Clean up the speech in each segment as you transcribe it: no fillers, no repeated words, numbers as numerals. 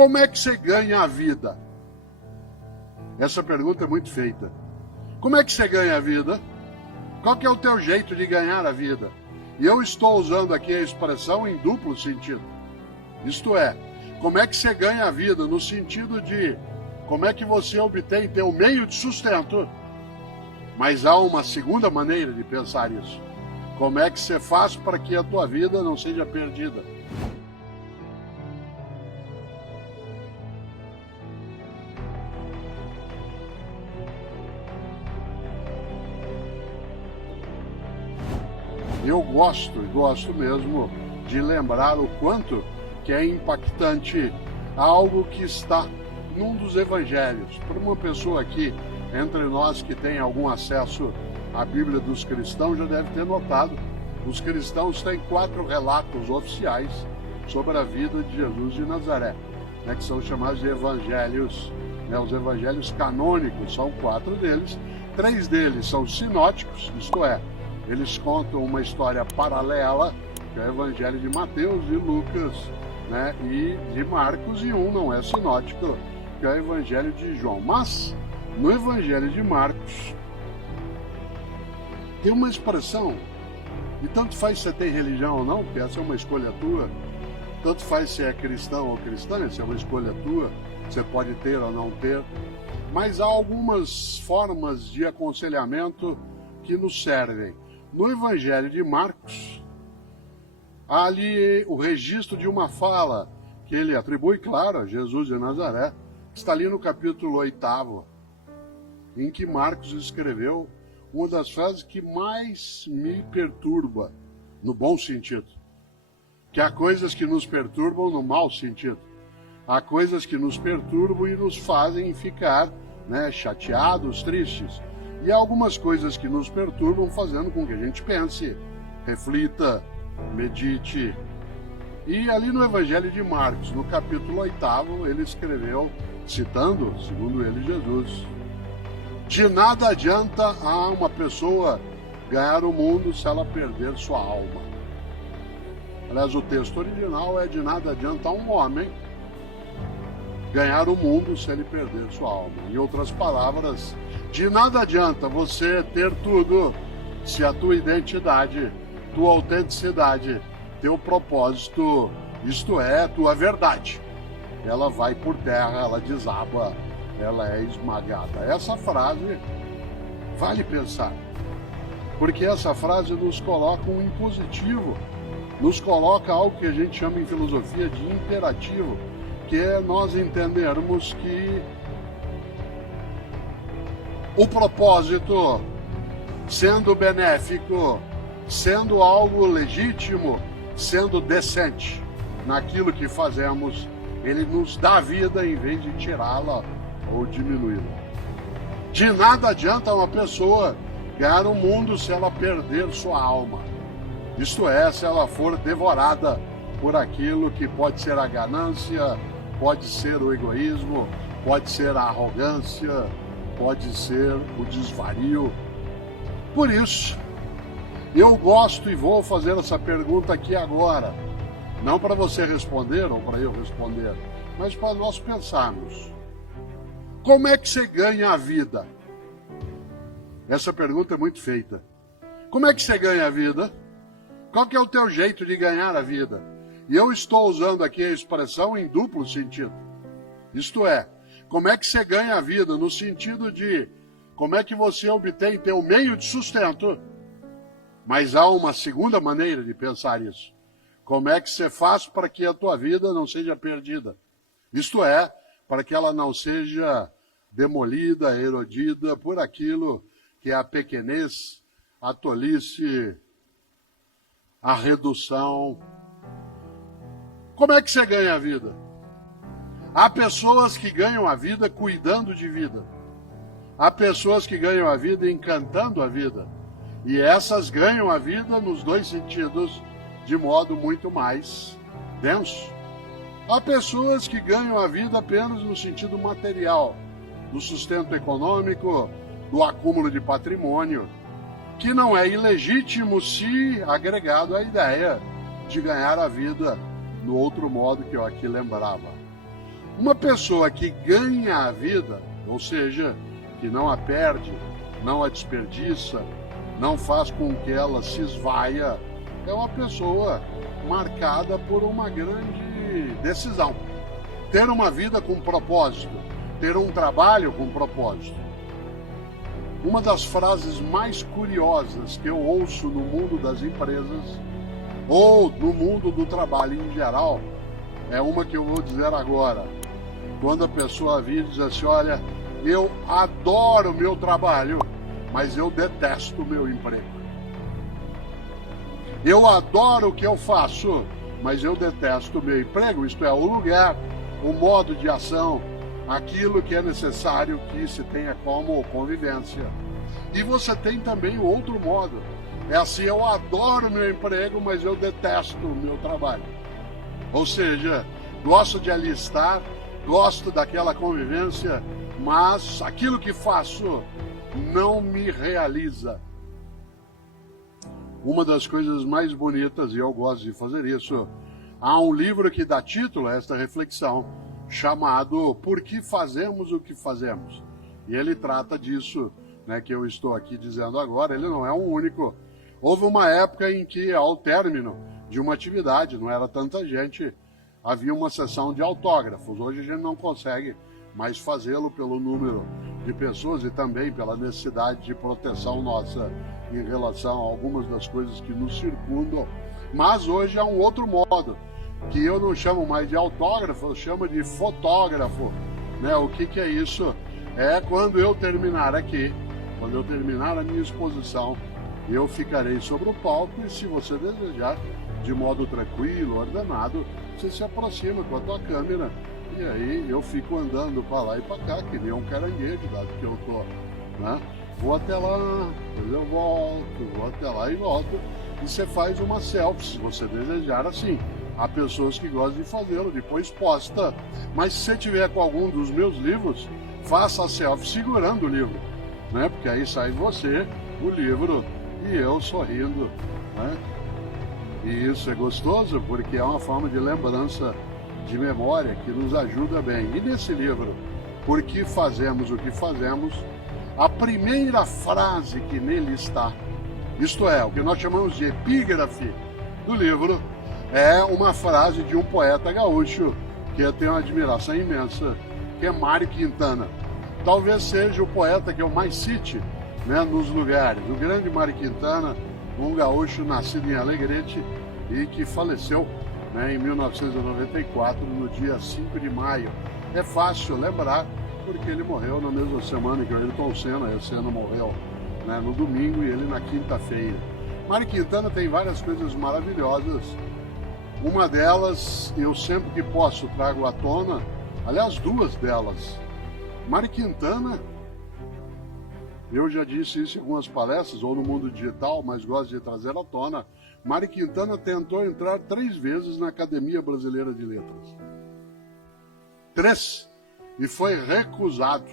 Como é que você ganha a vida? Essa pergunta é muito feita. Como é que você ganha a vida? Qual que é o teu jeito de ganhar a vida? E eu estou usando aqui a expressão em duplo sentido. Isto é, como é que você ganha a vida no sentido de como é que você obtém teu meio de sustento? Mas há uma segunda maneira de pensar isso. Como é que você faz para que a tua vida não seja perdida? Eu gosto mesmo de lembrar o quanto que é impactante algo que está num dos evangelhos. Para uma pessoa aqui entre nós que tem algum acesso à Bíblia dos cristãos já deve ter notado. Os cristãos têm 4 relatos oficiais sobre a vida de Jesus de Nazaré, que são chamados de evangelhos, os evangelhos canônicos, são 4 deles. 3 deles são sinóticos, isto é, eles contam uma história paralela, que é o Evangelho de Mateus e Lucas, e de Marcos, e um não é sinótico, que é o Evangelho de João. Mas, no Evangelho de Marcos, tem uma expressão, e tanto faz se você tem religião ou não, porque essa é uma escolha tua, tanto faz se é cristão ou cristã, essa é uma escolha tua, você pode ter ou não ter, mas há algumas formas de aconselhamento que nos servem. No Evangelho de Marcos, há ali o registro de uma fala que ele atribui, claro, a Jesus de Nazaré, que está ali no capítulo 8, em que Marcos escreveu uma das frases que mais me perturba, no bom sentido. Que há coisas que nos perturbam no mau sentido. Há coisas que nos perturbam e nos fazem ficar chateados, tristes. E há algumas coisas que nos perturbam fazendo com que a gente pense, reflita, medite. E ali no Evangelho de Marcos, no capítulo 8, ele escreveu, citando, segundo ele, Jesus: de nada adianta a uma pessoa ganhar o mundo se ela perder sua alma. Aliás, o texto original é: de nada adianta a um homem ganhar o mundo se ele perder sua alma. Em outras palavras, de nada adianta você ter tudo se a tua identidade, tua autenticidade, teu propósito, isto é, tua verdade, ela vai por terra, ela desaba, ela é esmagada. Essa frase vale pensar, porque essa frase nos coloca um impositivo, nos coloca algo que a gente chama em filosofia de imperativo, que é nós entendermos que o propósito, sendo benéfico, sendo algo legítimo, sendo decente naquilo que fazemos, ele nos dá vida em vez de tirá-la ou diminuí-la. De nada adianta uma pessoa ganhar o mundo se ela perder sua alma. Isto é, se ela for devorada por aquilo que pode ser a ganância, pode ser o egoísmo, pode ser a arrogância, pode ser o desvario. Por isso, eu gosto e vou fazer essa pergunta aqui agora, não para você responder ou para eu responder, mas para nós pensarmos. Como é que você ganha a vida? Essa pergunta é muito feita. Como é que você ganha a vida? Qual que é o teu jeito de ganhar a vida? E eu estou usando aqui a expressão em duplo sentido. Isto é, como é que você ganha a vida no sentido de como é que você obtém teu meio de sustento? Mas há uma segunda maneira de pensar isso. Como é que você faz para que a tua vida não seja perdida? Isto é, para que ela não seja demolida, erodida por aquilo que é a pequenez, a tolice, a redução. Como é que você ganha a vida? Há pessoas que ganham a vida cuidando de vida. Há pessoas que ganham a vida encantando a vida. E essas ganham a vida nos dois sentidos, de modo muito mais denso. Há pessoas que ganham a vida apenas no sentido material, do sustento econômico, do acúmulo de patrimônio, que não é ilegítimo se agregado à ideia de ganhar a vida no outro modo que eu aqui lembrava. Uma pessoa que ganha a vida, ou seja, que não a perde, não a desperdiça, não faz com que ela se esvaia, é uma pessoa marcada por uma grande decisão. Ter uma vida com propósito, ter um trabalho com propósito. Uma das frases mais curiosas que eu ouço no mundo das empresas, ou no mundo do trabalho em geral, é uma que eu vou dizer agora. Quando a pessoa vira e diz assim, olha, eu adoro o meu trabalho, mas eu detesto o meu emprego. Eu adoro o que eu faço, mas eu detesto o meu emprego, isto é, o lugar, o modo de ação, aquilo que é necessário que se tenha como convivência. E você tem também o outro modo, é assim, eu adoro o meu emprego, mas eu detesto o meu trabalho. Ou seja, gosto de ali estar, gosto daquela convivência, mas aquilo que faço não me realiza. Uma das coisas mais bonitas, e eu gosto de fazer isso, há um livro que dá título a esta reflexão, chamado Por que Fazemos o que Fazemos? E ele trata disso, né, que eu estou aqui dizendo agora, ele não é o único. Houve uma época em que, ao término de uma atividade, não era tanta gente, havia uma sessão de autógrafos. Hoje a gente não consegue mais fazê-lo pelo número de pessoas e também pela necessidade de proteção nossa em relação a algumas das coisas que nos circundam. Mas hoje há um outro modo, que eu não chamo mais de autógrafo, eu chamo de fotógrafo. Né? O que é isso? É quando eu terminar aqui, quando eu terminar a minha exposição, eu ficarei sobre o palco e, se você desejar, de modo tranquilo, ordenado, você se aproxima com a tua câmera e aí eu fico andando para lá e para cá, que nem um caranguejo, dado que eu tô, né? Vou até lá, depois eu volto, vou até lá e volto, e você faz uma selfie, se você desejar assim. Há pessoas que gostam de fazê-lo, depois posta. Mas se você tiver com algum dos meus livros, faça a selfie segurando o livro, né? Porque aí sai você, o livro, e eu sorrindo, né? E isso é gostoso porque é uma forma de lembrança, de memória, que nos ajuda bem. E nesse livro, Por que Fazemos o que Fazemos, a primeira frase que nele está, isto é, o que nós chamamos de epígrafe do livro, é uma frase de um poeta gaúcho que eu tenho uma admiração imensa, que é Mário Quintana. Talvez seja o poeta que eu mais cite, né, nos lugares. O grande Mário Quintana, um gaúcho nascido em Alegrete e que faleceu, né, em 1994, no dia 5 de maio. É fácil lembrar, porque ele morreu na mesma semana que o Ayrton Senna. Esse ano morreu, né, no domingo e ele na quinta-feira. Mário Quintana tem várias coisas maravilhosas. Uma delas, eu sempre que posso trago à tona, aliás, duas delas. Mário Quintana, eu já disse isso em algumas palestras, ou no mundo digital, mas gosto de trazer à tona. Mário Quintana tentou entrar 3 vezes na Academia Brasileira de Letras. 3. E foi recusado.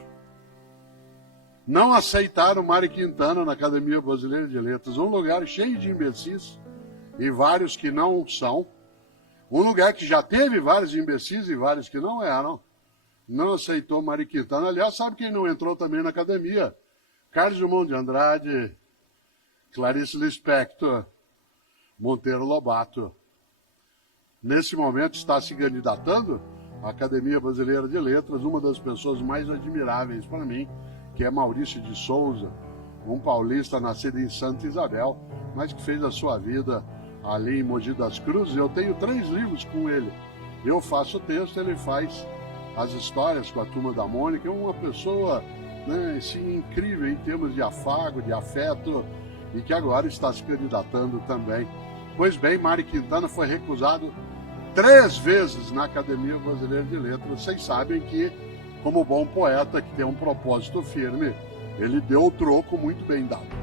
Não aceitaram Mário Quintana na Academia Brasileira de Letras. Um lugar cheio de imbecis, e vários que não são. Um lugar que já teve vários imbecis e vários que não eram. Não aceitou Mário Quintana. Aliás, sabe quem não entrou também na academia? Carlos Drummond de Andrade, Clarice Lispector, Monteiro Lobato. Nesse momento está se candidatando à Academia Brasileira de Letras uma das pessoas mais admiráveis para mim, que é Maurício de Souza, um paulista nascido em Santa Isabel, mas que fez a sua vida ali em Mogi das Cruzes. Eu tenho 3 livros com ele. Eu faço o texto, ele faz as histórias com a Turma da Mônica. É uma pessoa, né, assim, incrível em termos de afago, de afeto, e que agora está se candidatando também. Pois bem, Mário Quintana foi recusado 3 vezes na Academia Brasileira de Letras. Vocês sabem que, como bom poeta que tem um propósito firme, ele deu o troco muito bem dado.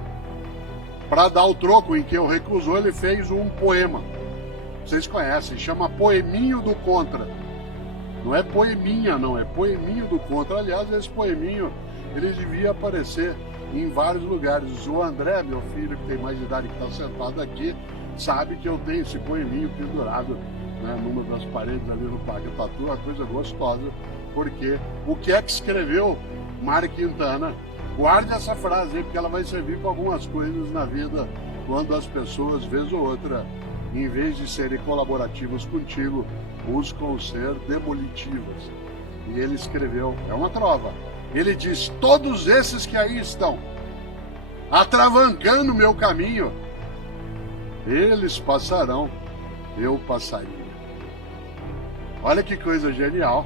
Para dar o troco em que eu recusou, ele fez um poema. Vocês conhecem, chama Poeminho do Contra. Não é poeminha, não, é Poeminho do Contra. Aliás, esse poeminho, ele devia aparecer em vários lugares. O André, meu filho, que tem mais idade, que está sentado aqui, sabe que eu tenho esse poeminho pendurado né, numa das paredes ali no Parque Tatu, uma coisa gostosa, porque o que é que escreveu Mário Quintana? Guarde essa frase aí, porque ela vai servir para algumas coisas na vida, quando as pessoas, vez ou outra, em vez de serem colaborativas contigo, buscam ser demolitivas. E ele escreveu, é uma trova, ele diz: todos esses que aí estão, atravancando o meu caminho, eles passarão, eu passaria. Olha que coisa genial.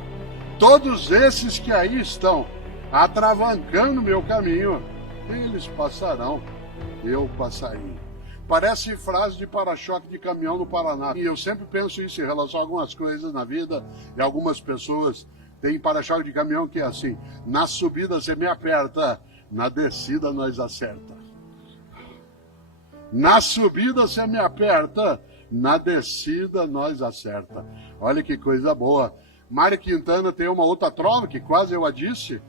Todos esses que aí estão, atravancando o meu caminho, eles passarão, eu passaria. Parece frase de para-choque de caminhão no Paraná. E eu sempre penso isso em relação a algumas coisas na vida, e algumas pessoas têm para-choque de caminhão que é assim: na subida você me aperta, na descida nós acerta. Na subida você me aperta, na descida nós acerta. Olha que coisa boa. Mário Quintana tem uma outra trova que quase eu a disse,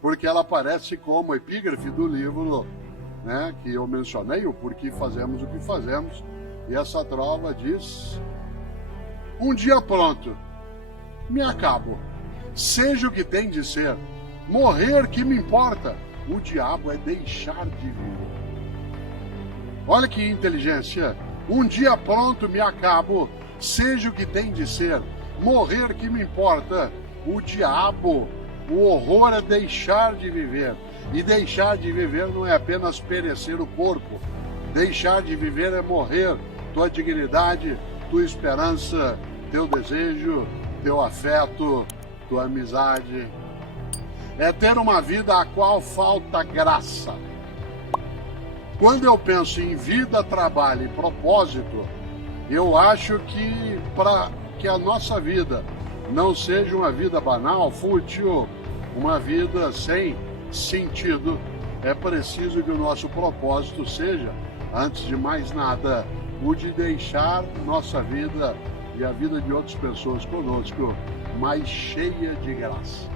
porque ela aparece como epígrafe do livro, né, que eu mencionei, o Porquê Fazemos o que Fazemos. E essa trova diz: um dia pronto, me acabo, seja o que tem de ser, morrer que me importa, o diabo é deixar de viver. Olha que inteligência. Um dia pronto, me acabo, seja o que tem de ser, morrer que me importa, o diabo, o horror é deixar de viver. E deixar de viver não é apenas perecer o corpo. Deixar de viver é morrer tua dignidade, tua esperança, teu desejo, teu afeto, tua amizade. É ter uma vida a qual falta graça. Quando eu penso em vida, trabalho e propósito, eu acho que para que a nossa vida não seja uma vida banal, fútil, uma vida sem sentido, é preciso que o nosso propósito seja, antes de mais nada, o de deixar nossa vida e a vida de outras pessoas conosco mais cheia de graça.